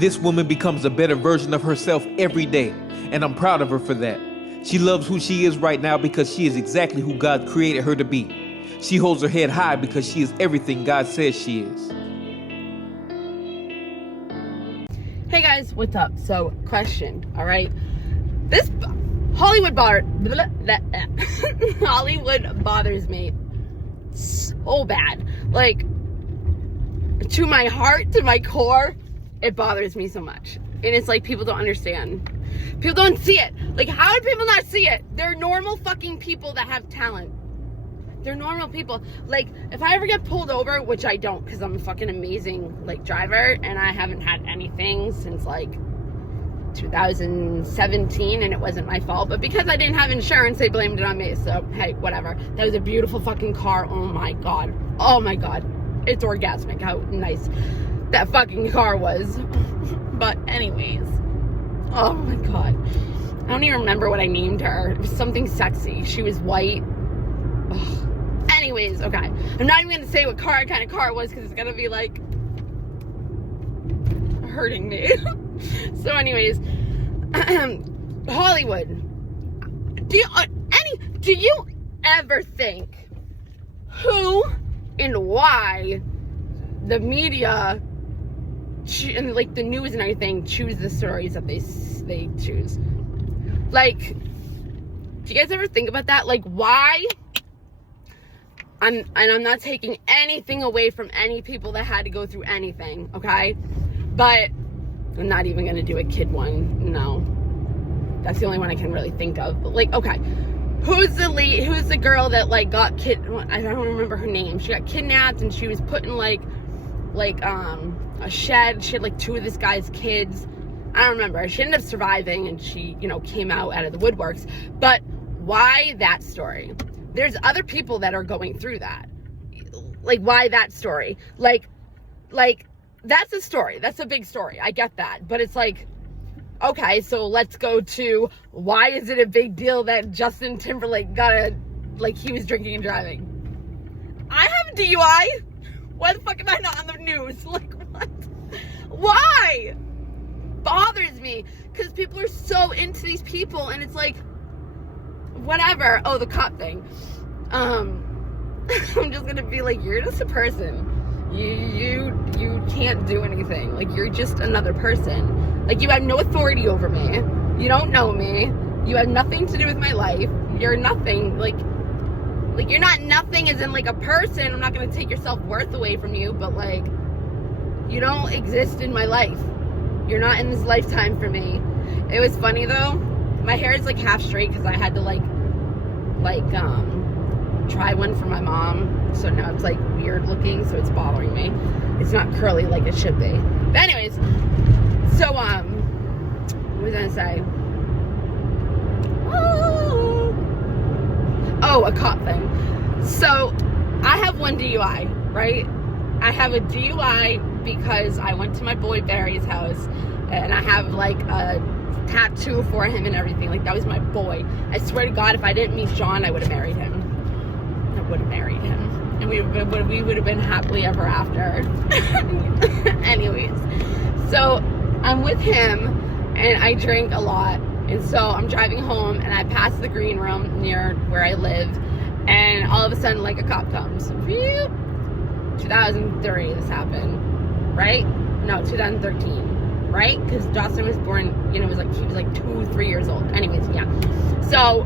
This woman becomes a better version of herself every day, and I'm proud of her for that. She loves who she is right now because she is exactly who God created her to be. She holds her head high because she is everything God says she is. Hey guys, what's up? So, question, all right? This Hollywood bothers me so bad. Like, to my heart, to my core, it bothers me so much. And it's like people don't understand. People don't see it. Like, how do people not see it? They're normal fucking people that have talent. They're normal people. Like, if I ever get pulled over, which I don't because I'm a fucking amazing, like, driver, and I haven't had anything since, like, 2017, and it wasn't my fault. But because I didn't have insurance, they blamed it on me. So, hey, whatever. That was a beautiful fucking car. Oh, my God. Oh, my God. It's orgasmic how nice that fucking car was. But anyways. Oh, my God. I don't even remember what I named her. It was something sexy. She was white. Ugh. Anyways, okay. I'm not even going to say what kind of car it was because it's going to be, like, hurting me. So, anyways, Hollywood. Do you ever think who and why the media and, like, the news and everything choose the stories that they choose? Like, do you guys ever think about that? Like, why? I'm not taking anything away from any people that had to go through anything, okay? But I'm not even gonna do a kid one. No, that's the only one I can really think of. But, like, okay, who's the girl that, like, got I don't remember her name. She got kidnapped and she was put in like a shed. She had, like, 2 of this guy's kids. I don't remember. She ended up surviving and she, came out of the woodworks. But why that story? There's other people that are going through that. Like, why that story? Like, that's a story. That's a big story. I get that. But it's like, okay, so let's go to, why is it a big deal that Justin Timberlake he was drinking and driving? I have a DUI. Why the fuck am I not on the news? Like, what? Why? Bothers me. Because people are so into these people, and it's like, whatever. Oh, the cop thing. I'm just gonna be like, you're just a person. You can't do anything. Like, you're just another person. Like, you have no authority over me. You don't know me. You have nothing to do with my life. You're nothing. Like you're not nothing as in, like, a person. I'm not gonna take your self-worth away from you, but, like, you don't exist in my life. You're not in this lifetime for me. It was funny though. My hair is, like, half straight because I had to try one for my mom, so now it's, like, weird looking, so it's bothering me. It's not curly like it should be. But anyways, so what was I gonna say? Oh, a cop thing. So I have one DUI, right? I have a DUI because I went to my boy Barry's house and I have, like, a tattoo for him and everything. Like, that was my boy. I swear to God, if I didn't meet John, I would have married him. And we would have been happily ever after. Anyways, so I'm with him and I drink a lot, and so I'm driving home and I pass the green room near where I live, and all of a sudden, like, a cop comes. 2003 this happened, right? No, 2013, right? Because Dawson was born, he was like 2-3 years old. Anyways, yeah. So,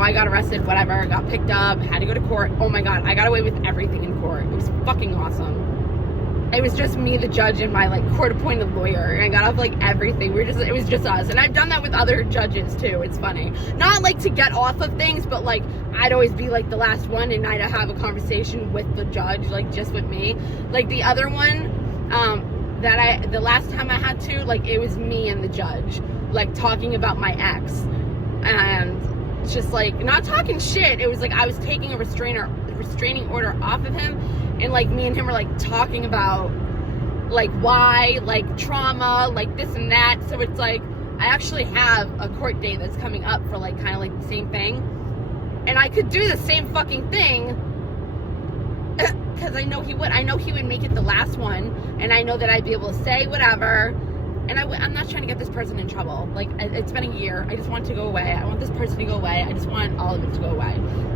I got arrested, whatever, got picked up, had to go to court. Oh my God, I got away with everything in court. It was fucking awesome. It was just me, the judge, and my, like, court-appointed lawyer, and I got off, like, everything. It was just us. And I've done that with other judges too. It's funny. Not, like, to get off of things, but, like, I'd always be, like, the last one, and I'd have a conversation with the judge, like, just with me. Like, the other one, the last time I had to, like, it was me and the judge, like, talking about my ex. And it's just, like, not talking shit. It was like I was taking a restraining order off of him, and, like, me and him were, like, talking about, like, why, like, trauma, like, this and that. So it's like I actually have a court date that's coming up for, like, kind of like the same thing, and I could do the same fucking thing because I know he would. I know he would make it the last one, and I know that I'd be able to say whatever. And I'm not trying to get this person in trouble. Like, it's been a year. I just want it to go away. I want this person to go away. I just want all of it to go away.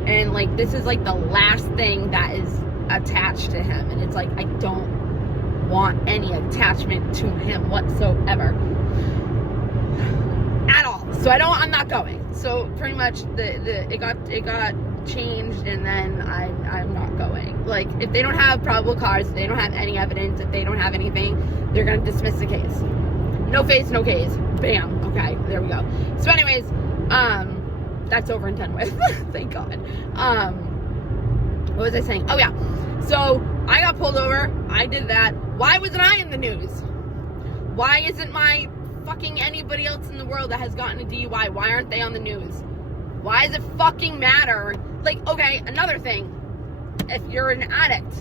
And, like, this is, like, the last thing that is attached to him. And it's like, I don't want any attachment to him whatsoever. At all. So I'm not going. So, pretty much, it got changed, and then I'm not going. Like, if they don't have probable cause, if they don't have any evidence, if they don't have anything, they're going to dismiss the case. No face, no case. Bam. Okay, there we go. So anyways, that's over and done with. Thank God. What was I saying? Oh yeah. So I got pulled over. I did that. Why wasn't I in the news? Why isn't my fucking anybody else in the world that has gotten a DUI? Why aren't they on the news? Why does it fucking matter? Like, okay, another thing. If you're an addict,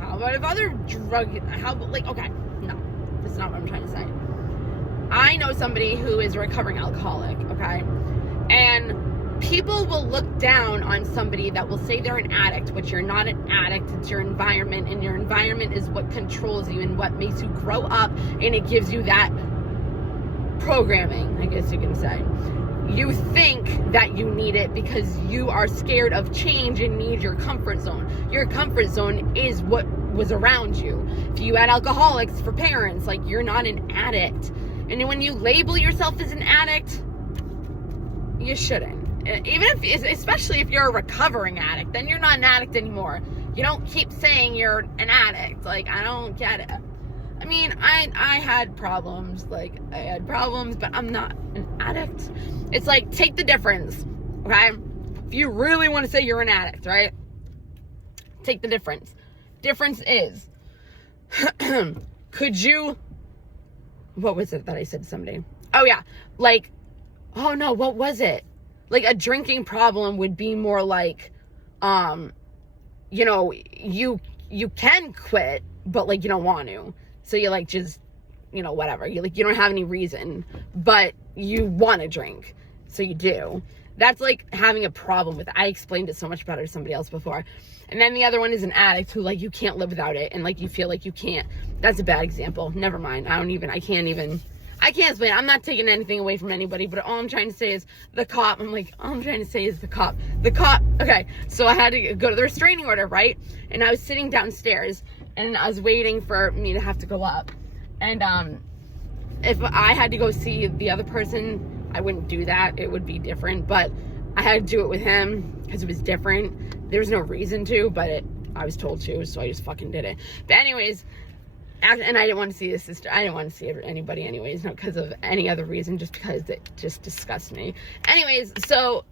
how about if other okay, no, that's not what I'm trying to say. I know somebody who is a recovering alcoholic, okay? And people will look down on somebody that will say they're an addict, but you're not an addict. It's your environment, and your environment is what controls you and what makes you grow up, and it gives you that programming, I guess you can say. You think that you need it because you are scared of change and need your comfort zone. Your comfort zone is what was around you. If you had alcoholics for parents, like, you're not an addict. And when you label yourself as an addict, you shouldn't. Even if, especially if you're a recovering addict, then you're not an addict anymore. You don't keep saying you're an addict. Like, I don't get it. I mean, I had problems. Like, I had problems, but I'm not an addict. It's like, take the difference, okay? If you really want to say you're an addict, right? Take the difference. Difference is, could you... What was it that I said to somebody? Oh, yeah. Like, oh, no, what was it? Like, a drinking problem would be more like, you know, you can quit, but, like, you don't want to. So you, like, just, you know, whatever. You don't have any reason, but you want to drink. So you do. That's like having a problem with it. I explained it so much better to somebody else before. And then the other one is an addict who, like, you can't live without it, and, like, you feel like you can't. That's a bad example. Never mind. I can't explain. I'm not taking anything away from anybody, but all I'm trying to say is the cop. I'm like, all I'm trying to say is the cop. Okay, so I had to go to the restraining order, right? And I was sitting downstairs, and I was waiting for me to have to go up. And if I had to go see the other person, I wouldn't do that. It would be different, but I had to do it with him because it was different. There was no reason to, but I was told to, so I just fucking did it. But anyways, and I didn't want to see his sister. I didn't want to see anybody anyways, not because of any other reason, just because it just disgusts me. Anyways, the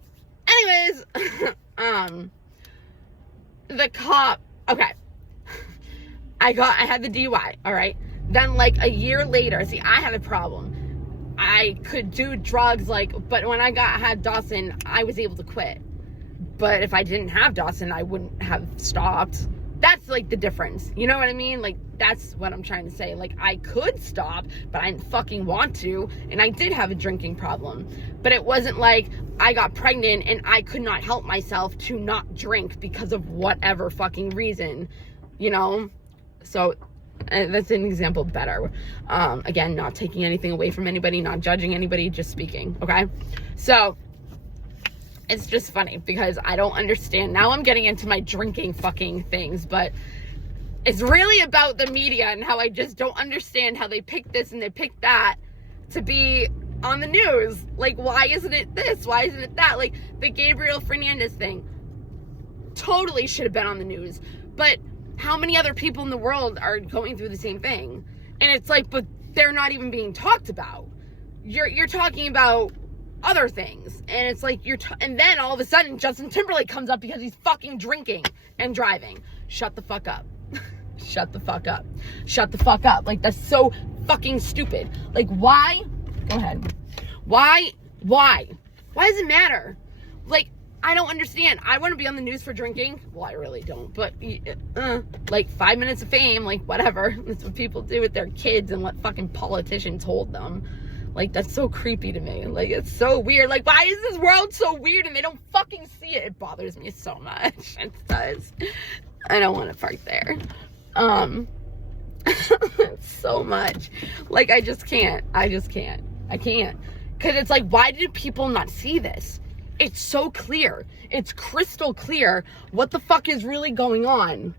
cop, okay. I had the DUI, all right? Then, like, a year later, see, I had a problem. I could do drugs, like, but when I had Dawson, I was able to quit. But if I didn't have Dawson, I wouldn't have stopped. That's, like, the difference. You know what I mean? Like, that's what I'm trying to say. Like, I could stop, but I didn't fucking want to. And I did have a drinking problem. But it wasn't like I got pregnant and I could not help myself to not drink because of whatever fucking reason. You know? So that's an example better. Again, not taking anything away from anybody, not judging anybody, just speaking. Okay? So it's just funny because I don't understand. Now I'm getting into my drinking fucking things, but it's really about the media and how I just don't understand how they pick this and they pick that to be on the news. Like, why isn't it this? Why isn't it that? Like, the Gabriel Fernandez thing totally should have been on the news. But how many other people in the world are going through the same thing? And it's like, but they're not even being talked about. You're talking about other things, and it's like and then all of a sudden Justin Timberlake comes up because he's fucking drinking and driving. Shut the fuck up. Shut the fuck up. Shut the fuck up. Like, that's so fucking stupid. Like, why? Go ahead. Why does it matter? Like, I don't understand. I want to be on the news for drinking. Well, I really don't, but like 5 minutes of fame, like, whatever. That's what people do with their kids and what fucking politicians told them. Like, that's so creepy to me. Like, it's so weird. Like, why is this world so weird and they don't fucking see it? It bothers me so much. It does. I don't want to park there. So much. Like, I can't. I can't. Because it's like, why did people not see this? It's so clear. It's crystal clear what the fuck is really going on.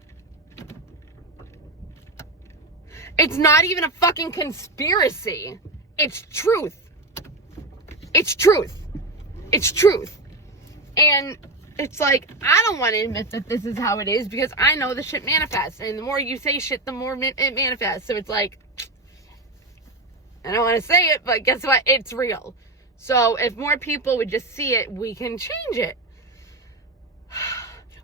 It's not even a fucking conspiracy. It's truth. It's truth. It's truth. And it's like, I don't want to admit that this is how it is because I know the shit manifests. And the more you say shit, the more it manifests. So it's like, I don't want to say it, but guess what? It's real. So if more people would just see it, we can change it.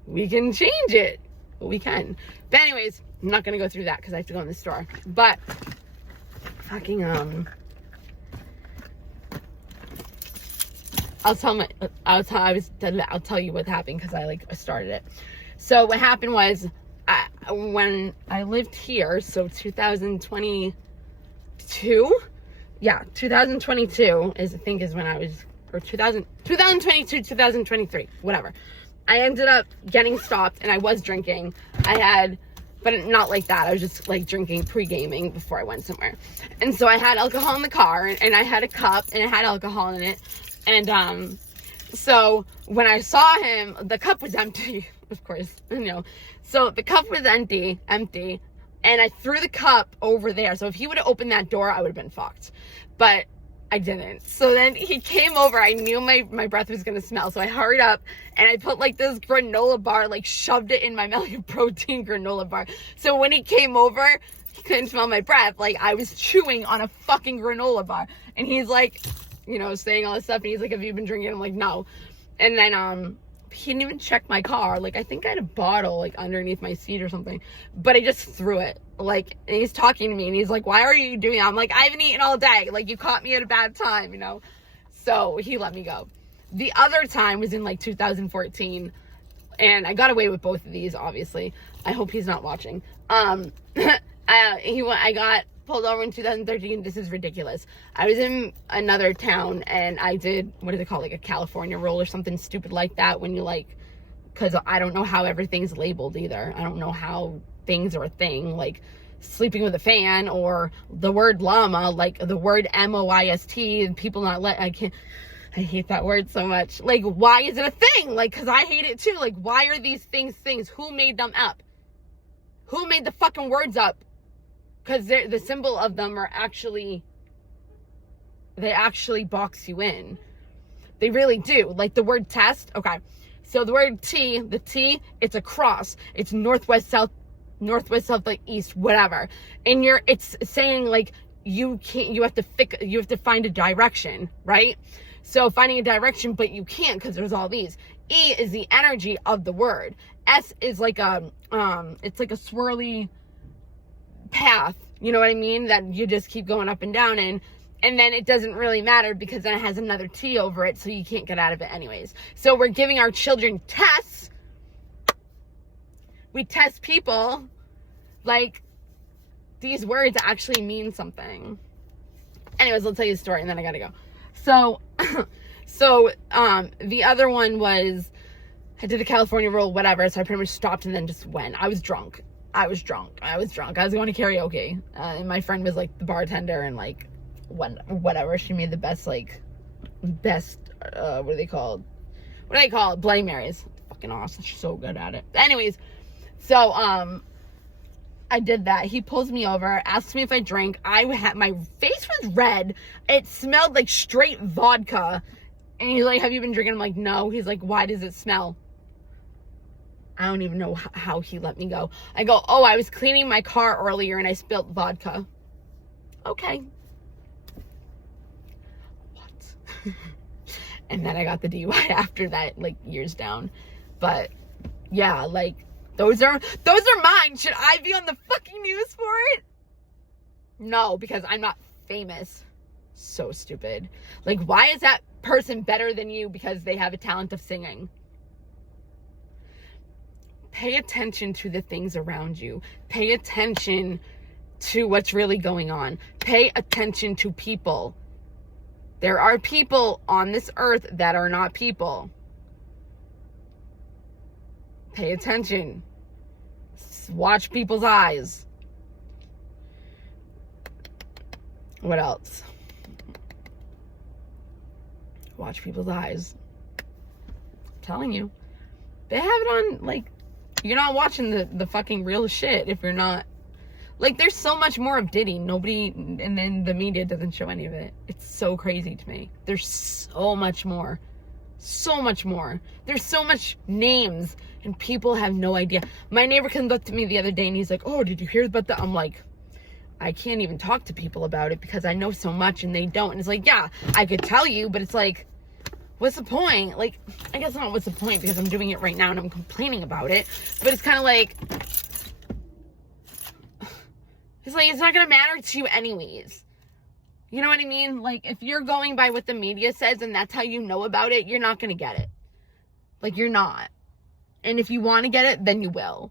We can change it. We can. But anyways, I'm not going to go through that because I have to go in the store. But fucking, I'll tell you what happened because I started it. So what happened was when I lived here, so 2022, yeah, 2022 is when I was, or 2022, 2023, whatever. I ended up getting stopped and I was drinking. But not like that. I was just like drinking pre-gaming before I went somewhere. And so I had alcohol in the car and I had a cup and it had alcohol in it. And so when I saw him, the cup was empty, of course, So the cup was empty, and I threw the cup over there. So if he would have opened that door, I would have been fucked. But I didn't. So then he came over. I knew my breath was going to smell. So I hurried up and I put like this granola bar, like shoved it in my mouth, like a protein granola bar. So when he came over, he couldn't smell my breath. Like I was chewing on a fucking granola bar. And he's like, saying all this stuff. And he's like, have you been drinking? I'm like, no. And then, he didn't even check my car. Like, I think I had a bottle, like, underneath my seat or something. But I just threw it. Like, and he's talking to me. And he's like, why are you doing that? I'm like, I haven't eaten all day. Like, you caught me at a bad time, So, he let me go. The other time was in, like, 2014. And I got away with both of these, obviously. I hope he's not watching. I got pulled over in 2013. This is ridiculous. I was in another town and I did, what do they call it, like a California roll or something stupid like that, when you because I don't know how everything's labeled either. I don't know how things are a thing, like sleeping with a fan or the word llama, like the word moist, and people not I hate that word so much. Like, why is it a thing? Like, because I hate it too. Like, why are these things? Who made them up? Who made the fucking words up? Because the symbol of them they actually box you in. They really do. Like the word test. Okay. So the word the T, it's a cross. It's northwest, south, like east, whatever. And it's saying like, you have to find a direction, right? So finding a direction, but you can't because there's all these. E is the energy of the word. S is like it's like a swirly path, you know what I mean, that you just keep going up and down in, and then it doesn't really matter because then it has another T over it, so you can't get out of it anyways. So we're giving our children tests. We test people like these words actually mean something. Anyways, I'll tell you the story and then I gotta go. So the other one was, I did a California roll, whatever, so I pretty much stopped and then just went. I was drunk. I was going to karaoke. And my friend was like the bartender and like whatever. She made the best, what are they called? Bloody Marys. Fucking awesome. She's so good at it. Anyways, so I did that. He pulls me over, asks me if I drank. My face was red. It smelled like straight vodka. And he's like, have you been drinking? I'm like, no. He's like, why does it smell? I don't even know how he let me go. I go, oh, I was cleaning my car earlier and I spilled vodka. Okay. What? And then I got the DUI after that, like years down. But yeah, like those are mine. Should I be on the fucking news for it? No, because I'm not famous. So stupid. Like, why is that person better than you because they have a talent of singing? Pay attention to the things around you. Pay attention to what's really going on. Pay attention to people. There are people on this earth that are not people. Pay attention. Watch people's eyes. What else? Watch people's eyes. I'm telling you. They have it on, like, you're not watching the fucking real shit if you're not. Like, there's so much more of Diddy. Nobody, and then the media doesn't show any of it. It's so crazy to me. There's so much more. So much more. There's so much names, and people have no idea. My neighbor came up to me the other day, and he's like, oh, did you hear about that? I'm like, I can't even talk to people about it because I know so much, and they don't. And it's like, yeah, I could tell you, but it's like, what's the point? Like, I guess not what's the point, because I'm doing it right now, and I'm complaining about it. But it's kind of like, it's not going to matter to you anyways. You know what I mean? Like, if you're going by what the media says and that's how you know about it, you're not going to get it. Like, you're not. And if you want to get it, then you will.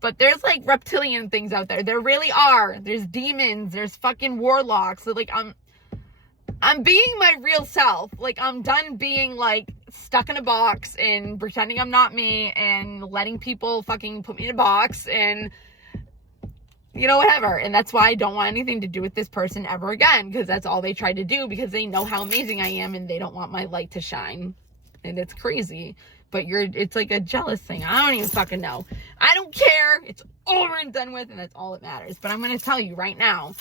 But there's, like, reptilian things out there. There really are. There's demons. There's fucking warlocks. So, like, I'm being my real self. Like, I'm done being, like, stuck in a box and pretending I'm not me and letting people fucking put me in a box and, you know, whatever. And that's why I don't want anything to do with this person ever again, because that's all they tried to do, because they know how amazing I am and they don't want my light to shine. And it's crazy. But it's like a jealous thing. I don't even fucking know. I don't care. It's over and done with, and that's all that matters. But I'm going to tell you right now,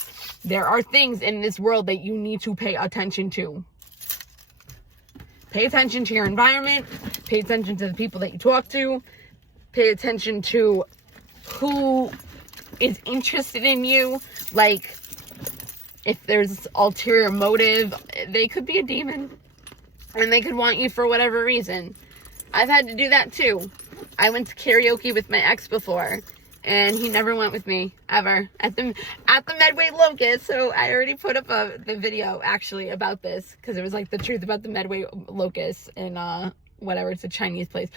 there are things in this world that you need to pay attention to. Pay attention to your environment. Pay attention to the people that you talk to. Pay attention to who is interested in you. Like, if there's ulterior motive, they could be a demon. And they could want you for whatever reason. I've had to do that too. I went to karaoke with my ex before, and he never went with me ever at the Medway Locust. So I already put up the video actually about this, because it was like the truth about the Medway Locust and whatever. It's a Chinese place.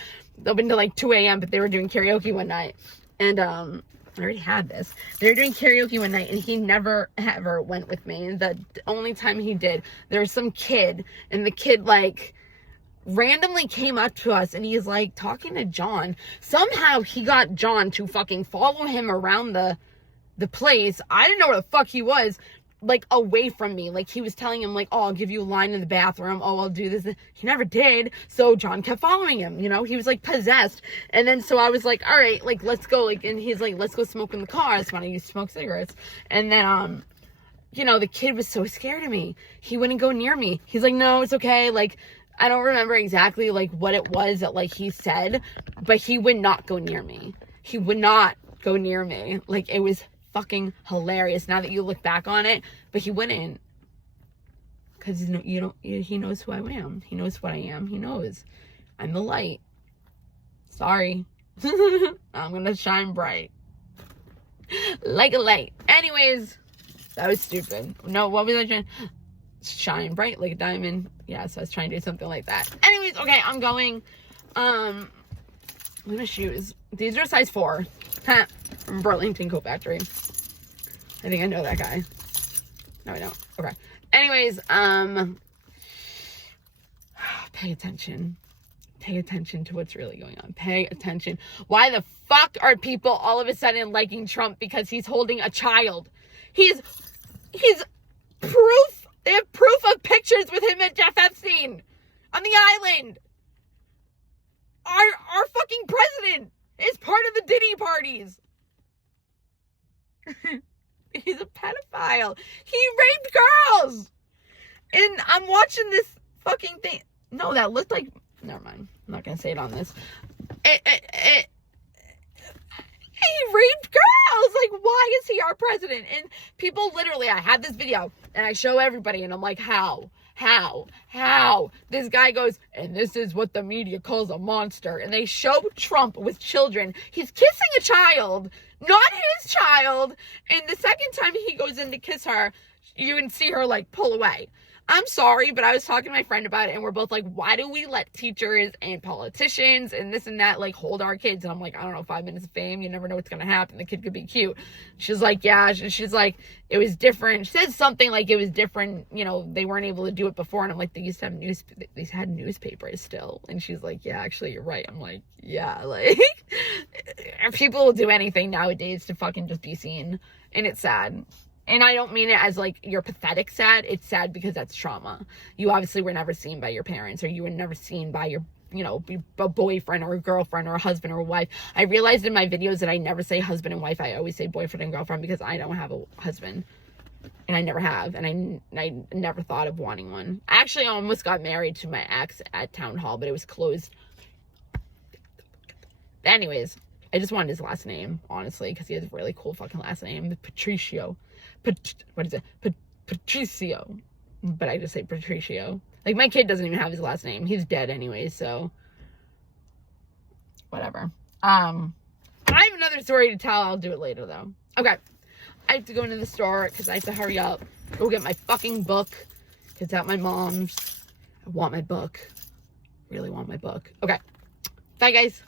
Open to like 2 a.m. But they were doing karaoke one night, and I already had this. They were doing karaoke one night, and he never ever went with me. And the only time he did, there was some kid, and the kid like randomly came up to us, and he's like talking to John. Somehow he got John to fucking follow him around the place. I didn't know where the fuck he was, like away from me. Like he was telling him like, oh, I'll give you a line in the bathroom. Oh, I'll do this. He never did. So John kept following him, you know, he was like possessed. And then so I was like, all right, like let's go. Like, and he's like, let's go smoke in the car. That's when I used to smoke cigarettes. And then you know, the kid was so scared of me. He wouldn't go near me. He's like, no, it's okay. Like, I don't remember exactly like what it was that like he said, but he would not go near me. He would not go near me. Like, it was fucking hilarious now that you look back on it, but he wouldn't, because he knows who I am. He knows what I am. He knows I'm the light. Sorry. I'm gonna shine bright like a light. Anyways, that was stupid. No, what was I trying? Shine bright like a diamond. Yeah, so I was trying to do something like that. Anyways, okay, I'm going. Look at my shoes. These are a size 4. From Burlington Coat Factory. I think I know that guy. No, I don't. Okay. Anyways, pay attention. Pay attention to what's really going on. Pay attention. Why the fuck are people all of a sudden liking Trump? Because he's holding a child. He's proof. They have proof of pictures with him and Jeff Epstein on the island. Our fucking president is part of the Diddy parties. He's a pedophile. He raped girls. And I'm watching this fucking thing. No, that looked like... Never mind. I'm not going to say it on this. He raped girls. Like, why is he our president? And people literally, I had this video and I show everybody and I'm like, how? This guy goes, and this is what the media calls a monster. And they show Trump with children. He's kissing a child, not his child. And the second time he goes in to kiss her, you can see her like pull away. I'm sorry, but I was talking to my friend about it, and we're both like, why do we let teachers and politicians and this and that like hold our kids? And I'm like, I don't know, 5 minutes of fame, you never know what's gonna happen. The kid could be cute. She's like, yeah. She's like, it was different. She said something like it was different, you know, they weren't able to do it before. And I'm like, they used to have they had newspapers still. And she's like, yeah, actually you're right. I'm like, yeah, like people will do anything nowadays to fucking just be seen, and it's sad. And I don't mean it as like you're pathetic sad. It's sad because that's trauma. You obviously were never seen by your parents, or you were never seen by your, you know, a boyfriend or a girlfriend or a husband or a wife. I realized in my videos that I never say husband and wife. I always say boyfriend and girlfriend because I don't have a husband. And I never have. And I never thought of wanting one. I actually almost got married to my ex at Town Hall, but it was closed. Anyways, I just wanted his last name, honestly, because he has a really cool fucking last name. Patricio. What is it? Patricio. But I just say Patricio. Like, my kid doesn't even have his last name. He's dead anyway, so whatever. I have another story to tell. I'll do it later, though. Okay. I have to go into the store because I have to hurry up. Go get my fucking book. It's at my mom's. I want my book. Really want my book. Okay. Bye, guys.